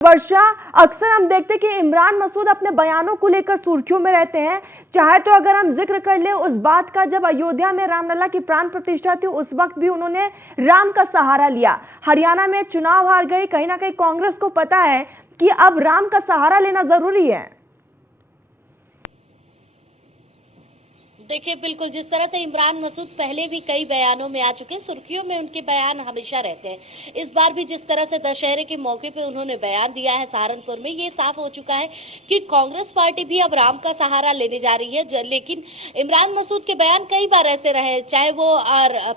वर्षा, अक्सर हम देखते हैं कि इमरान मसूद अपने बयानों को लेकर सुर्खियों में रहते हैं। चाहे तो अगर हम जिक्र कर ले उस बात का, जब अयोध्या में रामलला की प्राण प्रतिष्ठा थी उस वक्त भी उन्होंने राम का सहारा लिया। हरियाणा में चुनाव हार गई, कहीं ना कहीं कांग्रेस को पता है कि अब राम का सहारा लेना जरूरी है। देखिए, बिल्कुल जिस तरह से इमरान मसूद पहले भी कई बयानों में आ चुके हैं, सुर्खियों में उनके बयान हमेशा रहते हैं। इस बार भी जिस तरह से दशहरे के मौके पे उन्होंने बयान दिया है सहारनपुर में, ये साफ हो चुका है कि कांग्रेस पार्टी भी अब राम का सहारा लेने जा रही है। लेकिन इमरान मसूद के बयान कई बार ऐसे रहे, चाहे वो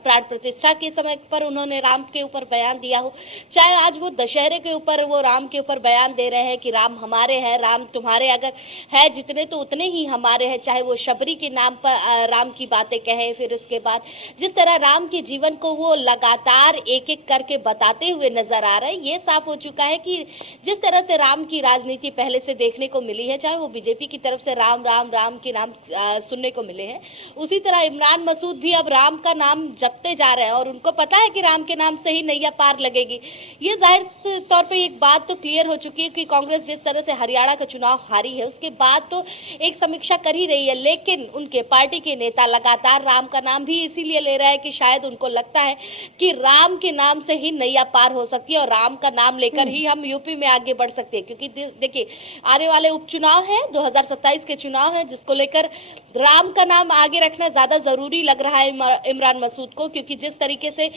प्राण प्रतिष्ठा के समय पर उन्होंने राम के ऊपर बयान दिया हो, चाहे आज वो दशहरे के ऊपर वो राम के ऊपर बयान दे रहे हैं कि राम हमारे हैं, राम तुम्हारे अगर है जितने तो उतने ही हमारे हैं। चाहे वो शबरी के नाम पर राम की बातें कहें, फिर उसके बाद जिस तरह राम के जीवन को वो लगातार एक एक करके बताते हुए नजर आ रहे हैं, ये साफ हो चुका है कि जिस तरह से राम की राजनीति पहले से देखने को मिली है, चाहे वो बीजेपी की तरफ से राम राम राम के नाम सुनने को मिले हैं, उसी तरह इमरान मसूद भी अब राम का नाम जपते जा रहे हैं और उनको पता है कि राम के नाम से ही नैया पार लगेगी। ये जाहिर तौर पर एक बात तो क्लियर हो चुकी है कि कांग्रेस जिस तरह से हरियाणा का चुनाव हारी है, उसके बाद तो एक समीक्षा कर ही रही है, लेकिन उनके पार्टी के नेता लगातार राम का नाम भी इसीलिए ले रहा है कि शायद उनको लगता है कि राम के नाम से ही नैया पार हो सकती है और राम का नाम लेकर ही हम यूपी में आगे बढ़ सकते हैं। क्योंकि देखिए, आने वाले उपचुनाव है, 2027 के चुनाव है, जिसको लेकर राम का नाम आगे रखना ज्यादा जरूरी लग रहा है इमरान मसूद को। क्योंकि जिस तरीके से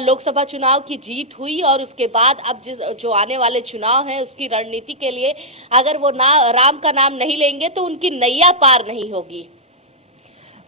लोकसभा चुनाव की जीत हुई और उसके बाद अब जो आने वाले चुनाव है उसकी रणनीति के लिए अगर वो राम का नाम नहीं लेंगे तो उनकी नैया पार नहीं होगी।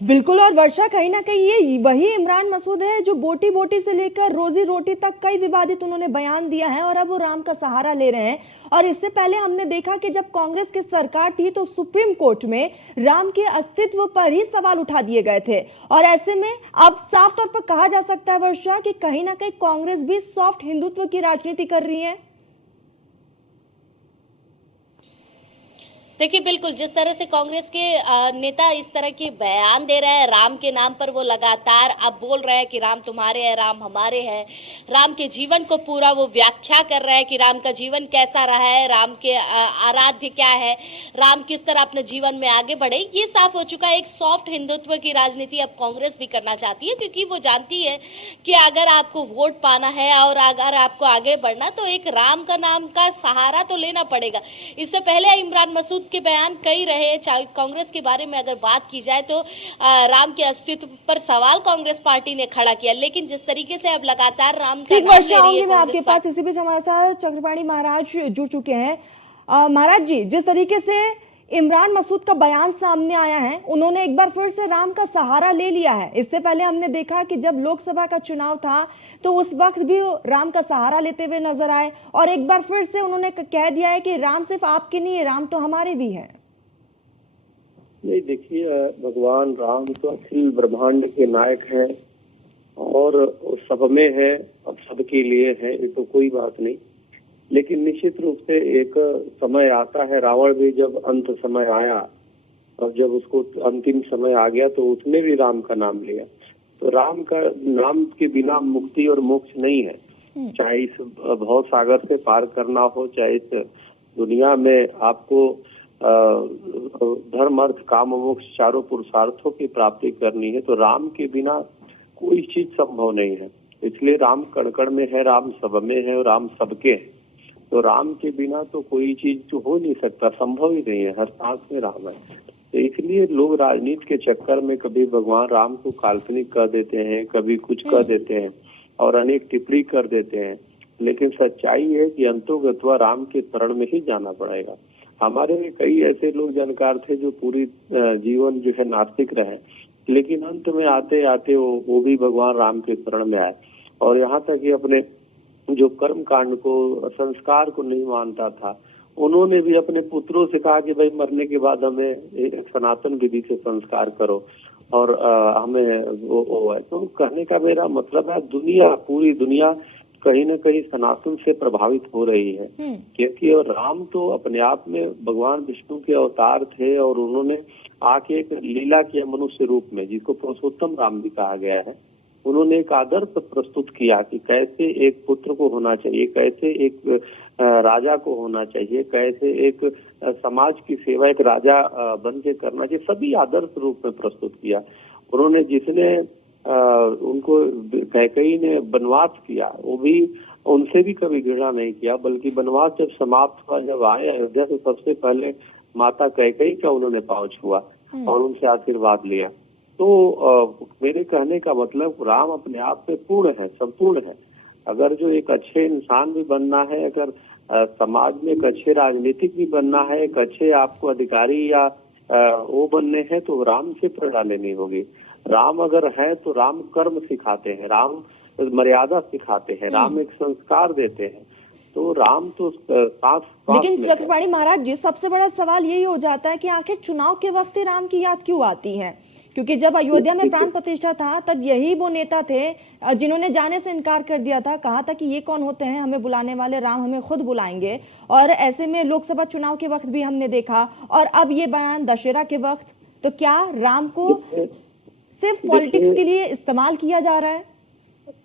बिल्कुल। और वर्षा, कहीं ना कहीं ये वही इमरान मसूद है जो बोटी बोटी से लेकर रोजी रोटी तक कई विवादित उन्होंने बयान दिया है और अब वो राम का सहारा ले रहे हैं। और इससे पहले हमने देखा कि जब कांग्रेस की सरकार थी तो सुप्रीम कोर्ट में राम के अस्तित्व पर ही सवाल उठा दिए गए थे। और ऐसे में अब साफ तौर पर कहा जा सकता है वर्षा कि कहीं ना कहीं कांग्रेस भी सॉफ्ट हिंदुत्व की राजनीति कर रही है। देखिए, बिल्कुल जिस तरह से कांग्रेस के नेता इस तरह के बयान दे रहे हैं, राम के नाम पर वो लगातार अब बोल रहे हैं कि राम तुम्हारे हैं, राम हमारे हैं, राम के जीवन को पूरा वो व्याख्या कर रहे हैं कि राम का जीवन कैसा रहा है, राम के आराध्य क्या है, राम किस तरह अपने जीवन में आगे बढ़े। ये साफ हो चुका है, एक सॉफ्ट हिंदुत्व की राजनीति अब कांग्रेस भी करना चाहती है, क्योंकि वो जानती है कि अगर आपको वोट पाना है और अगर आपको आगे बढ़ना तो एक राम का नाम का सहारा तो लेना पड़ेगा। इससे पहले इमरान मसूद के बयान कई रहे, चाहे कांग्रेस के बारे में अगर बात की जाए तो राम के अस्तित्व पर सवाल कांग्रेस पार्टी ने खड़ा किया, लेकिन जिस तरीके से अब लगातार राम का नाम ले रही है मैं आपके कांग्रेस पास, इसी बीच हमारे साथ चक्रपाणी महाराज जुड़ चुके हैं। महाराज जी, जिस तरीके से इमरान मसूद का बयान सामने आया है, उन्होंने एक बार फिर से राम का सहारा ले लिया है। इससे पहले हमने देखा कि जब लोकसभा का चुनाव था तो उस वक्त भी राम का सहारा लेते हुए नजर आए और एक बार फिर से उन्होंने कह दिया है कि राम सिर्फ आपके नहीं है, राम तो हमारे भी हैं। नहीं, देखिए, भगवान राम तो अखिल ब्रह्मांड के नायक हैं और सब में है, अब सबके लिए है, ये तो कोई बात नहीं। लेकिन निश्चित रूप से एक समय आता है, रावण भी जब अंत समय आया और जब उसको अंतिम समय आ गया तो उसने भी राम का नाम लिया। तो राम का नाम के बिना मुक्ति और मोक्ष नहीं है। चाहे इस भव सागर से पार करना हो, चाहे इस दुनिया में आपको धर्म अर्थ काम मोक्ष चारों पुरुषार्थों की प्राप्ति करनी है, तो राम के बिना कोई चीज संभव नहीं है। इसलिए राम कण कण में है, राम सब में है और राम सबके है। तो राम के बिना तो कोई चीज तो हो नहीं सकता, संभव ही नहीं है, हर सांस में राम है। तो इसलिए लोग राजनीति के चक्कर में कभी भगवान राम को काल्पनिक कर देते हैं, कभी कुछ कर देते हैं और अनेक टिप्पणी कर देते हैं। लेकिन सच्चाई है कि अंतोगत्वा राम के शरण में ही जाना पड़ेगा। हमारे कई ऐसे लोग जानकार थे जो पूरी जीवन जो है नास्तिक रहे, लेकिन अंत में आते आते वो भी भगवान राम के शरण में आए। और यहाँ तक कि अपने जो कर्म कांड को, संस्कार को नहीं मानता था, उन्होंने भी अपने पुत्रों से कहा कि भाई मरने के बाद हमें एक सनातन विधि से संस्कार करो और हमें वो है। तो कहने का मेरा मतलब है, दुनिया, पूरी दुनिया कहीं न कहीं सनातन से प्रभावित हो रही है। क्योंकि और राम तो अपने आप में भगवान विष्णु के अवतार थे और उन्होंने आके एक लीला किया मनुष्य रूप में, जिसको पुरुषोत्तम राम भी कहा गया है। उन्होंने एक आदर्श प्रस्तुत किया कि कैसे एक पुत्र को होना चाहिए, कैसे एक राजा को होना चाहिए, कैसे एक समाज की सेवा एक राजा बन के करना चाहिए, सभी आदर्श रूप में प्रस्तुत किया। उन्होंने जिसने उनको कैकेयी ने वनवास किया, वो भी उनसे भी कभी घृणा नहीं किया, बल्कि वनवास जब समाप्त हुआ, जब आए अयोध्या, तो सबसे पहले माता कैकेयी का उन्होंने पांव छुआ और उनसे आशीर्वाद लिया। तो मेरे कहने का मतलब, राम अपने आप में पूर्ण है, संपूर्ण है। अगर जो एक अच्छे इंसान भी बनना है, अगर समाज में एक अच्छे राजनीतिक भी बनना है, एक अच्छे आपको अधिकारी या वो बनने हैं, तो राम से प्रेरणा लेनी होगी। राम अगर है तो राम कर्म सिखाते हैं, राम मर्यादा सिखाते हैं, राम एक संस्कार देते हैं। तो राम तो सांस लेकिन में है। चक्रपाणी महाराज जी, सबसे बड़ा सवाल यही हो जाता है कि आखिर चुनाव के वक्त ही राम की याद क्यों आती है? क्योंकि जब अयोध्या में प्राण प्रतिष्ठा था, तब यही वो नेता थे जिन्होंने जाने से इनकार कर दिया था, कहा था कि ये कौन होते हैं हमें बुलाने वाले, राम हमें खुद बुलाएंगे। और ऐसे में लोकसभा चुनाव के वक्त भी हमने देखा, और अब ये बयान दशहरा के वक्त। तो क्या राम को सिर्फ पॉलिटिक्स के लिए इस्तेमाल किया जा रहा है?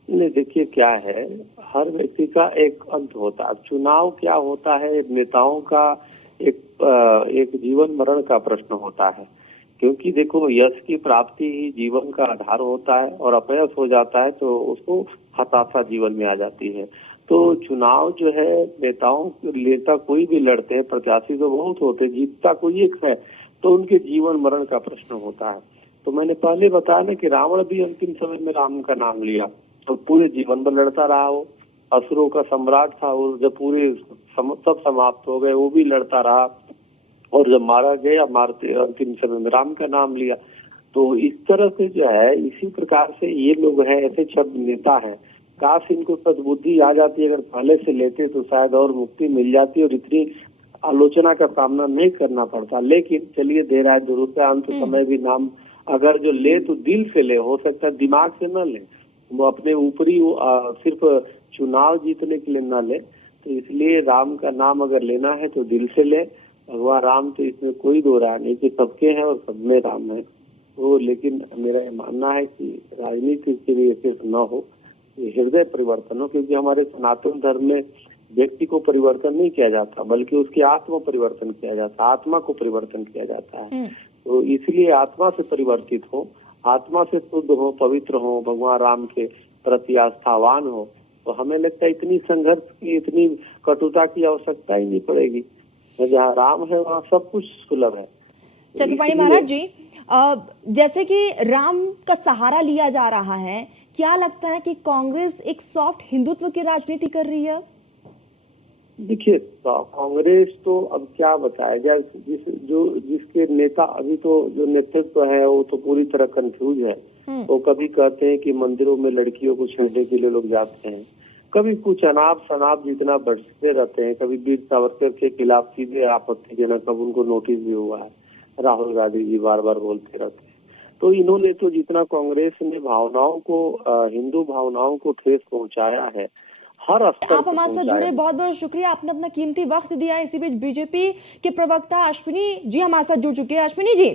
नहीं, देखिए क्या है, हर व्यक्ति का एक अंत होता है। चुनाव क्या होता है, नेताओं का एक जीवन मरण का प्रश्न होता है। क्योंकि देखो, यश की प्राप्ति ही जीवन का आधार होता है, और अपयश हो जाता है तो उसको हताशा जीवन में आ जाती है। तो चुनाव जो है, नेता कोई भी लड़ते हैं, प्रत्याशी तो बहुत होते, जीतता कोई एक है, तो उनके जीवन मरण का प्रश्न होता है। तो मैंने पहले बताया ना कि रावण भी अंतिम समय में राम का नाम लिया, तो पूरे जीवन भर लड़ता रहा। वो असुरों का सम्राट था, वो जब पूरे सब समाप्त हो गए, वो भी लड़ता रहा, और जब मारा गया, मारते अंतिम समय में राम का नाम लिया। तो इस तरह से जो है, इसी प्रकार से ये लोग हैं, ऐसे छद्म नेता हैं। काश इनको सद्बुद्धि आ जाती, अगर पहले से लेते तो शायद और मुक्ति मिल जाती और इतनी आलोचना का सामना नहीं करना पड़ता। लेकिन चलिए, देर आए दुरुस्त है, अंत समय भी नाम अगर जो ले तो दिल से ले, हो सकता है दिमाग से न ले, वो अपने ऊपरी सिर्फ चुनाव जीतने के लिए न ले। तो इसलिए राम का नाम अगर लेना है तो दिल से ले। भगवान राम तो इसमें कोई दो राय नहीं कि सबके हैं और सब में राम है वो। लेकिन मेरा ये मानना है कि राजनीति के लिए सिर्फ न हो, ये हृदय परिवर्तन हो। क्योंकि हमारे सनातन धर्म में व्यक्ति को परिवर्तन नहीं किया जाता, बल्कि उसकी आत्मा परिवर्तन किया जाता है, आत्मा को परिवर्तन किया जाता है। तो इसलिए आत्मा से परिवर्तित हो, आत्मा से शुद्ध हो, पवित्र हो, भगवान राम के प्रति आस्थावान हो, तो हमें लगता है इतनी संघर्ष की, इतनी कटुता की आवश्यकता ही नहीं पड़ेगी। जहाँ राम है वहाँ सब कुछ सुलभ है। चक्रपाणी महाराज जी, जैसे कि राम का सहारा लिया जा रहा है, क्या लगता है कि कांग्रेस एक सॉफ्ट हिंदुत्व की राजनीति कर रही है? देखिए, कांग्रेस तो अब क्या बताया जाए, जिसके नेता अभी तो जो नेतृत्व है वो तो पूरी तरह कंफ्यूज है। वो कभी कहते हैं कि मंदिरों में लड़कियों को छेड़ने के लिए लोग जाते हैं, कभी कुछ अनाप शनाप जितना बरसते रहते हैं, कभी वीर सावरकर के खिलाफ सीधे आपत्तिजनक, अब उनको नोटिस भी हुआ है, राहुल गांधी जी बार बार बोलते रहते हैं। तो इन्होंने तो जितना कांग्रेस ने भावनाओं को, हिंदू भावनाओं को ठेस पहुंचाया है, हर स्तर आप हमारे साथ जुड़े, बहुत बहुत शुक्रिया, आपने अपना कीमती वक्त दिया। इसी बीच बीजेपी के प्रवक्ता अश्विनी जी हमारे साथ जुड़ चुके हैं। अश्विनी जी,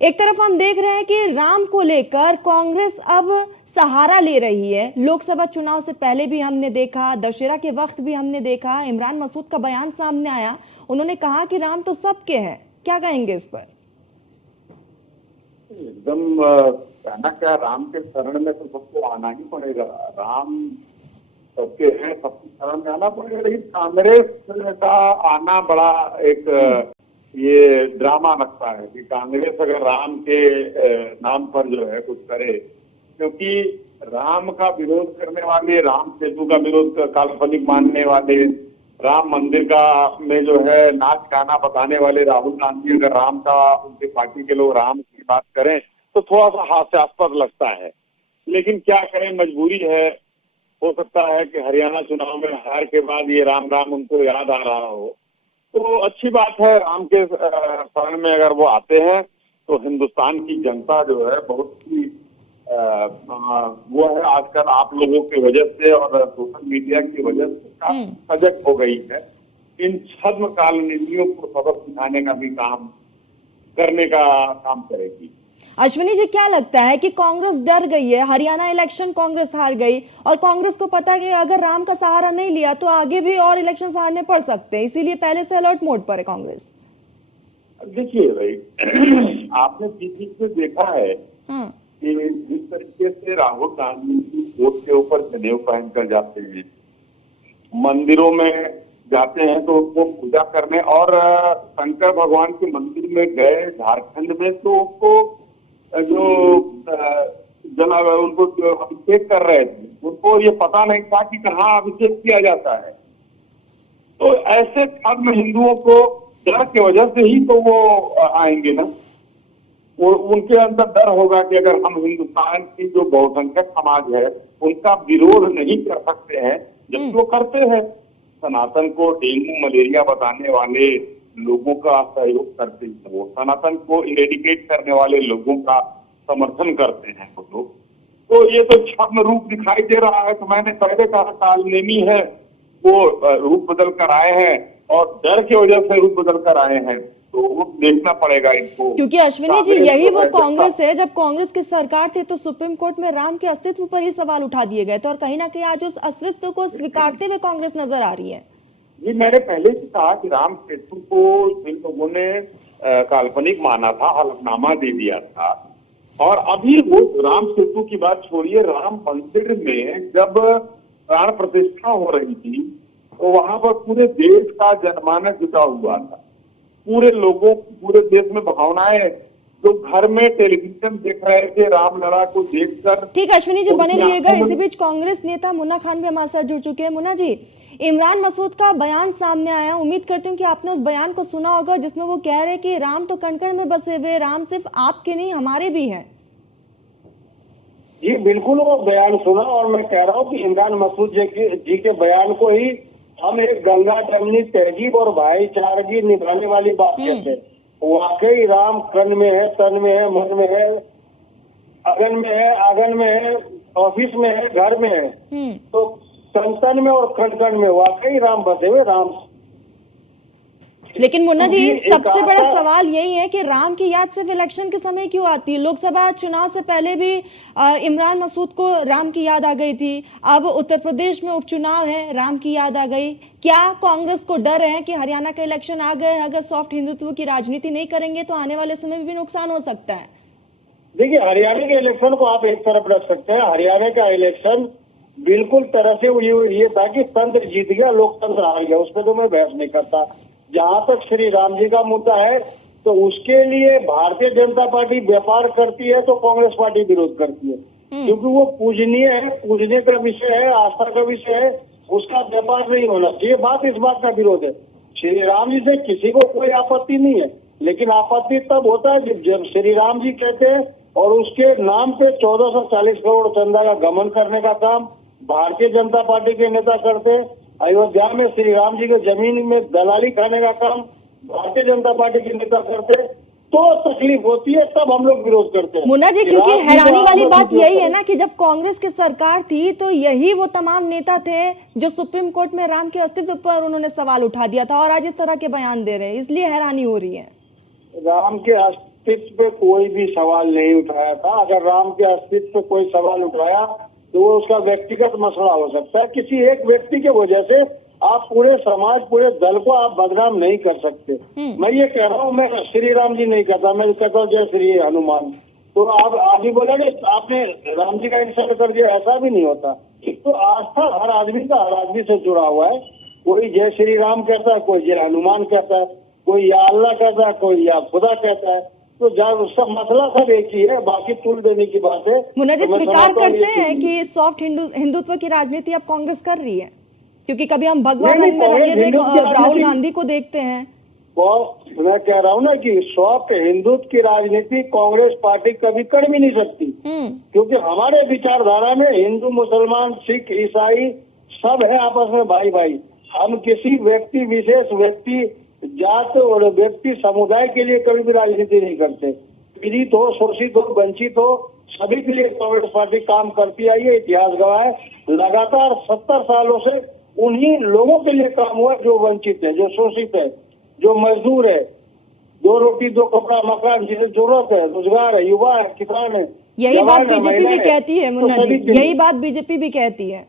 एक तरफ हम देख रहे हैं कि राम को लेकर कांग्रेस अब सहारा ले रही है। लोकसभा चुनाव से पहले भी हमने देखा, दशहरा के वक्त भी हमने देखा, इमरान मसूद का बयान सामने आया, उन्होंने कहा कि राम तो सबके हैं। क्या कहेंगे इस पर? एकदम कहना क्या, राम के शरण में तो सबको आना ही पड़ेगा। राम सबके हैं, सबकी शरण में आना पड़ेगा। लेकिन कांग्रेस का आना बड़ा एक ये ड्रामा लगता है कि कांग्रेस अगर राम के नाम पर जो है कुछ करे, क्योंकि राम का विरोध करने वाले, राम सेतु का विरोध काल्पनिक मानने वाले, राम मंदिर का में जो है नाच गाना बताने वाले राहुल गांधी, अगर राम का, उनकी पार्टी के लोग राम की बात करें तो थोड़ा सा हास्यास्पद लगता है। लेकिन क्या करें, मजबूरी है। हो सकता है कि हरियाणा चुनाव में हार के बाद ये राम राम उनको याद आ रहा हो, तो अच्छी बात है। राम के शरण में अगर वो आते हैं तो हिंदुस्तान की जनता जो है बहुत ही वो है आजकल आप लोगों की वजह से और सोशल मीडिया की वजह से काफी सजग हो गई है। इन छद्म काल नीतियों को सबक सिखाने का भी काम करने का काम करेगी। अश्विनी जी, क्या लगता है कि कांग्रेस डर गई है? हरियाणा इलेक्शन कांग्रेस हार गई और कांग्रेस को पता है कि अगर राम का सहारा नहीं लिया तो आगे भी और इलेक्शन हारने पड़ सकते हैं, इसीलिए पहले से अलर्ट मोड पर है कांग्रेस। देखिए भाई, आपने पीछे से देखा है हाँ। कि जिस तरीके से राहुल गांधी वोट के ऊपर जनेऊ पहनकर जाते हैं, मंदिरों में जाते हैं तो उनको पूजा करने, और शंकर भगवान के मंदिर में गए झारखंड में तो उनको उनको जो अभिषेक कर रहे थे, उनको ये पता नहीं था कि कहाँ अभिषेक किया जाता है। तो ऐसे धर्म हिंदुओं को डर की वजह से ही तो वो आएंगे ना। वो उनके अंदर डर होगा कि अगर हम हिंदुस्तान की जो बहुसंख्यक समाज है उनका विरोध नहीं कर सकते हैं, जबकि वो करते हैं। सनातन को डेंगू मलेरिया बताने वाले लोगों का सहयोग करते हैं, वो सनातन को इरेडिकेट करने वाले लोगों का समर्थन करते हैं वो लोग। तो ये तो छद्म रूप दिखाई दे रहा है। तो मैंने पहले कहा कालनेमी है, वो रूप बदल कर आए हैं और डर की वजह से रूप बदल कर आए हैं। तो वो देखना पड़ेगा इनको, क्योंकि अश्विनी जी, यही वो कांग्रेस है, जब कांग्रेस की सरकार थी तो सुप्रीम कोर्ट में राम के अस्तित्व पर ही सवाल उठा दिए गए थे और कहीं ना कहीं आज उस अस्तित्व को स्वीकारते हुए कांग्रेस नजर आ रही है। जी, मैंने पहले भी कहा कि राम सेतु को जिन लोगों ने काल्पनिक माना था, हलफनामा दे दिया था। और अभी वो राम सेतु की बात छोड़िए, राम मंदिर में जब प्राण प्रतिष्ठा हो रही थी तो वहां पर पूरे देश का जनमानस जुटा हुआ था। पूरे लोगों, पूरे देश में भावनाएं, जो घर में टेलीविजन देख रहे थे रामलला को देखकर। ठीक, अश्विनी जी बने रहिएगा। इसी बीच कांग्रेस नेता मुन्ना खान भी हमारे साथ जुड़ चुके हैं। मुन्ना जी, इमरान मसूद का बयान सामने आया, उम्मीद करती हूँ कि आपने उस बयान को सुना होगा जिसमें वो कह रहे हैं कि राम तो कण-कण में बसे हुए, राम सिर्फ आपके नहीं हमारे भी हैं। जी बिल्कुल, वो बयान सुना और मैं कह रहा हूँ कि इमरान मसूद जी के बयान को ही हम एक गंगा जमनी तहजीब और भाईचारगी निभाने वाली बात कहते हैं। वाकई राम कण में है, तन में है, मन में है, अगन में है, आंगन में है, ऑफिस में है, घर में है। तो तन में और कण में वाकई राम बसे हुए। राम, लेकिन मुन्ना जी, सबसे बड़ा सवाल यही है कि राम की याद सिर्फ इलेक्शन के समय क्यों आती है? लोकसभा चुनाव से पहले भी इमरान मसूद को राम की याद आ गई थी। अब उत्तर प्रदेश में उपचुनाव है, राम की याद आ गई। क्या कांग्रेस को डर है कि हरियाणा का इलेक्शन आ गए, अगर सॉफ्ट हिंदुत्व की राजनीति नहीं करेंगे तो आने वाले समय में भी नुकसान हो सकता है? देखिए, हरियाणा के इलेक्शन को आप एक तरफ रख सकते हैं। हरियाणा का इलेक्शन बिल्कुल तरह से ये था कि तंत्र जीत गया, लोकतंत्र हार गया। उस पर तो मैं बहस नहीं करता। जहां तक श्री राम जी का मुद्दा है तो उसके लिए भारतीय जनता पार्टी व्यापार करती है तो कांग्रेस पार्टी विरोध करती है, क्योंकि वो पूजनीय है, पूजने का विषय है, आस्था का विषय है, उसका व्यापार नहीं होना चाहिए। इस बात का विरोध है। श्री राम जी से किसी को कोई आपत्ति नहीं है, लेकिन आपत्ति तब होता है जब श्री राम जी कहते हैं और उसके नाम पे 1440 करोड़ चंदा का गमन करने का काम भारतीय जनता पार्टी के नेता करते हैं। अयोध्या में श्री राम जी के जमीन में दलाली खाने का काम भारतीय जनता पार्टी के नेता करते हैं। तो तकलीफ होती है, तब हम लोग विरोध करते हैं। मुन्ना जी, क्योंकि हैरानी वाली बात यही है ना कि जब कांग्रेस की सरकार थी तो यही वो तमाम नेता थे जो सुप्रीम कोर्ट में राम के अस्तित्व पर उन्होंने सवाल उठा दिया था और आज इस तरह के बयान दे रहे हैं, इसलिए हैरानी हो रही है। राम के अस्तित्व पे कोई भी सवाल नहीं उठाया था। अगर राम के अस्तित्व पे कोई सवाल उठाया तो वो उसका व्यक्तिगत मसला हो सकता है। किसी एक व्यक्ति के वजह से आप पूरे समाज, पूरे दल को आप बदनाम नहीं कर सकते। मैं ये कह रहा हूँ, मैं श्री राम जी नहीं कहता, मैं कहता हूँ जय श्री हनुमान। तो आप अभी बोला कि आपने राम जी का इंसल्ट कर दिया, ऐसा भी नहीं होता। तो आस्था हर आदमी का हर आदमी से जुड़ा हुआ है। कोई जय श्री राम कहता है, कोई जय हनुमान कहता है, कोई या अल्लाह कहता है, कोई या खुदा कहता है। तो जब सब मसला सब एक ही है, बाकी तुल देने की बात है। मुन्ना जी, स्वीकार करते हैं कि सॉफ्ट हिंदुत्व की राजनीति अब कांग्रेस कर रही है? क्योंकि कभी हम भगवान रंग में रंगे हुए राहुल गांधी को देखते हैं। तो मैं कह रहा हूँ ना कि सॉफ्ट हिंदुत्व की राजनीति कांग्रेस पार्टी कभी कर भी नहीं सकती, क्योंकि हमारे विचारधारा में हिंदू, मुसलमान, सिख, ईसाई सब है आपस में भाई भाई। हम किसी व्यक्ति विशेष, व्यक्ति जात और व्यक्ति समुदाय के लिए कभी भी राजनीति नहीं करते। पीड़ित हो, शोषित हो, वंचित हो, सभी के लिए कांग्रेस पार्टी काम करती आई है। इतिहास गवाह है, लगातार 70 सालों से उन्हीं लोगों के लिए काम हुआ जो वंचित है, जो शोषित है, जो मजदूर है, दो रोटी दो कपड़ा मकान, जिसे जरूरत है, रोजगार है, युवा है, किसान है, यही बात जवान है, बीजेपी महिला भी है, कहती है तो मुन्ना सभी जी, यही बात बीजेपी भी कहती है।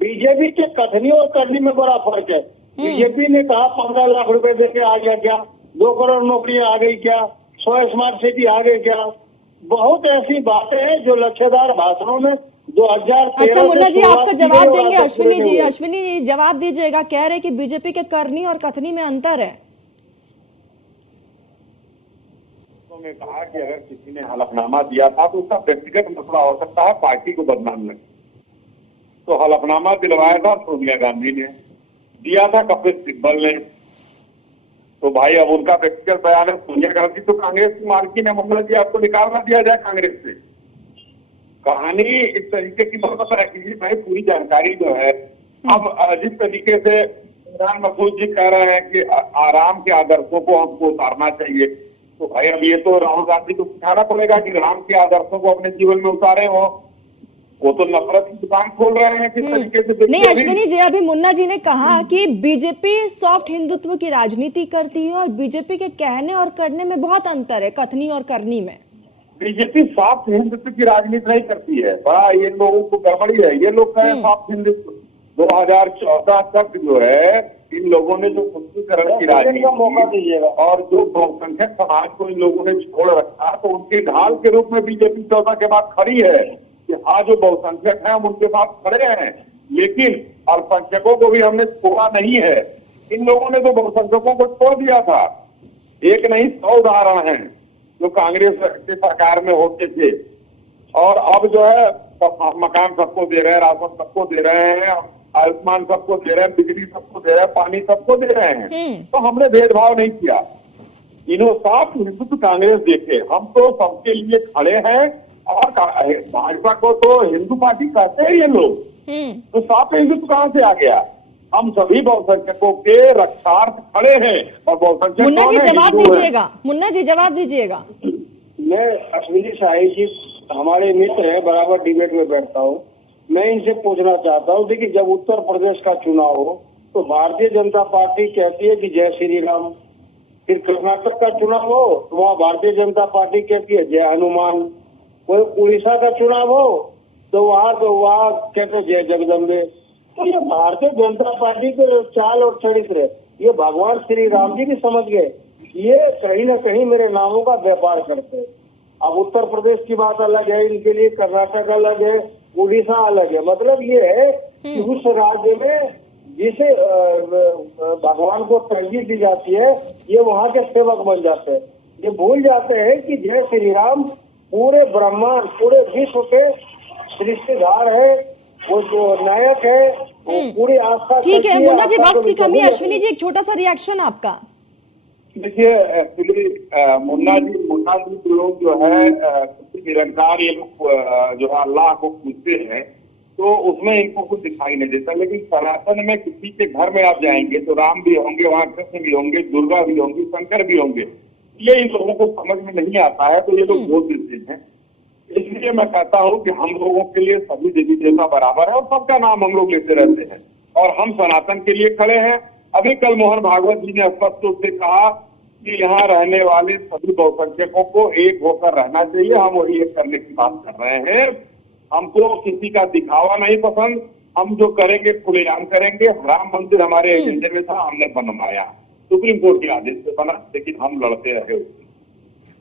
बीजेपी के कथनी और करनी में बड़ा फर्क है। बीजेपी ने कहा 15 लाख रुपए देके आ गया क्या, 2 करोड़ नौकरियां आ गई क्या, 100 स्मार्ट सिटी आ गई क्या, बहुत ऐसी बातें हैं जो लक्ष्यदार भाषणों में 2013 अच्छा मुन्ना जी, आपका जवाब देंगे अश्विनी जी, अश्विनी अश्विनी जी जवाब दीजिएगा। कह रहे कि बीजेपी के करनी और कथनी में अंतर है। ने कहा कि अगर किसी ने हलफनामा दिया था तो उसका व्यक्तिगत मसला हो सकता है, पार्टी को बदनाम लगे। तो हलफनामा दिलवाया था सोनिया गांधी ने, दिया था कपिल सिब्बल ने। तो भाई अब उनका व्यक्तिगत बयान है। सोनिया गांधी तो कांग्रेस की मालकिन है। मुन्ना जी आपको निकालना दिया जाए कांग्रेस से। कहानी इस तरीके की बहुत है कि भाई पूरी जानकारी जो है, अब जिस तरीके से इमरान मसूद जी कह रहे हैं कि आराम के आदर्शों को हमको उतारना चाहिए, तो भाई अब ये तो राहुल गांधी को सिखाना पड़ेगा कि राम के आदर्शों को अपने जीवन में उतारे हो। वो तो नफरत की दुकान खोल रहे हैं किस तरीके से। नहीं अश्विनी जी, अभी मुन्ना जी ने कहा कि बीजेपी सॉफ्ट हिंदुत्व की राजनीति करती है और बीजेपी के कहने और करने में बहुत अंतर है, कथनी और करनी में। बीजेपी सॉफ्ट हिंदुत्व की राजनीति नहीं करती है, बड़ा ये लोगों को गड़बड़ी है। ये लोग कहें सॉफ्ट हिंदुत्व। 2014 तक जो है इन लोगों ने जो तुष्टीकरण की राजनीति और जो बहुसंख्यक समाज को इन लोगों ने छोड़ रखा, तो उनके ढाल के रूप में बीजेपी 14 के बाद खड़ी है कि हाँ जो बहुसंख्यक हैं हम उनके साथ खड़े हैं, लेकिन अल्पसंख्यकों को भी हमने छोड़ा नहीं है। इन लोगों ने तो बहुसंख्यकों को छोड़ दिया था। एक नहीं 100 उदाहरण हैं जो कांग्रेस के सरकार में होते थे। और अब जो है मकान सबको दे रहे हैं, राशन सबको दे रहे हैं, आयुष्मान सबको दे रहे हैं, बिजली सबको दे रहे हैं, पानी सबको दे रहे हैं। तो हमने भेदभाव नहीं किया। इन्हों सॉफ्ट हिंदुत्व कांग्रेस देखे, हम तो सबके लिए खड़े हैं। और भाजपा को तो हिंदू पार्टी कहते हैं ये लोग, तो सॉफ्ट हिंदुत्व कहां से आ गया? हम सभी बहुसंख्यकों के रक्षार्थ खड़े हैं। और बहुसंख्यक मुन्ना जी जवाब हिंदू हैं। दीजिएगा, मुन्ना जी जवाब दीजिएगा। मैं अश्विनी शाही जी हमारे मित्र हैं, बराबर डिबेट में बैठता हूँ। मैं इनसे पूछना चाहता हूँ, देखिए जब उत्तर प्रदेश का चुनाव हो तो भारतीय जनता पार्टी कहती है कि जय श्री राम। फिर कर्नाटक का चुनाव हो तो वहाँ भारतीय जनता पार्टी कहती है जय हनुमान। कोई उड़ीसा का चुनाव हो तो वहाँ कहते हैं जय जगदम्बे। तो ये भारतीय जनता पार्टी के चाल और चरित्र ये भगवान श्री राम जी भी समझ गए। ये कहीं ना कहीं मेरे नामों का व्यापार करते हैं। अब उत्तर प्रदेश की बात अलग है इनके लिए, कर्नाटक अलग है, उड़ीसा अलग है। मतलब ये है कि उस राज्य में जिसे भगवान को तरजीह दी जाती है ये वहाँ के सेवक बन जाते हैं। ये भूल जाते हैं कि जय श्री राम पूरे ब्रह्मांड पूरे विश्व के सृष्टिधार है, वो जो नायक है, वो पूरी आस्था। ठीक है मुन्ना जी, वक्त की कमी है। अश्विनी जी एक छोटा सा रिएक्शन आपका। देखिए एक्चुअली मुन्ना जी लोग जो है निरंकार ये लोग जो है अल्लाह को पूछते हैं, तो उसमें इनको कुछ दिखाई नहीं देता। लेकिन सनातन में किसी के घर में आप जाएंगे तो राम भी होंगे, वहाँ कृष्ण भी होंगे, दुर्गा भी होंगी, शंकर भी होंगे। ये इन लोगों को समझ में नहीं आता है, तो ये लोग बोल देते हैं। इसलिए मैं कहता हूँ कि हम लोगों के लिए सभी देवी देवता बराबर है और सबका नाम हम लोग लेते रहते हैं और हम सनातन के लिए खड़े हैं। अभी कल मोहन भागवत जी ने स्पष्ट रूप से कहा कि यहाँ रहने वाले सभी बहुसंख्यकों को एक होकर रहना चाहिए। हम वही एक करने की बात कर रहे हैं। हमको किसी का दिखावा नहीं पसंद, हम जो करेंगे खुलेआम करेंगे। राम मंदिर हमारे एजेंडे में था, हमने बनवाया, सुप्रीम कोर्ट के आदेश से बना, लेकिन हम लड़ते रहे।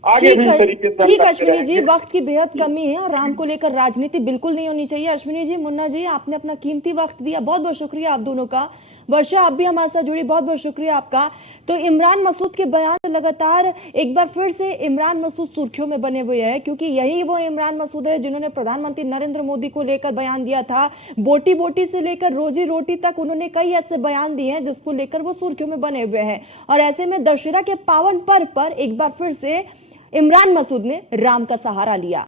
आगे भी इस तरीके से ठीक अश्विनी जी, वक्त की बेहद कमी है और राम को लेकर राजनीति बिल्कुल नहीं होनी चाहिए। अश्विनी जी, मुन्ना जी, आपने अपना कीमती वक्त दिया, बहुत बहुत शुक्रिया आप दोनों का। वर्षा, आप भी हमारे साथ जुड़ी, बहुत बहुत शुक्रिया आपका। तो इमरान मसूद के बयान से लगातार एक बार फिर से इमरान मसूद सुर्खियों में बने हुए हैं, क्योंकि यही वो इमरान मसूद है जिन्होंने प्रधानमंत्री नरेंद्र मोदी को लेकर बयान दिया था। बोटी बोटी से लेकर रोजी रोटी तक उन्होंने कई ऐसे बयान दिए हैं जिसको लेकर वो सुर्खियों में बने हुए हैं। और ऐसे में दशहरा के पावन पर्व पर एक बार फिर से इमरान मसूद ने राम का सहारा लिया।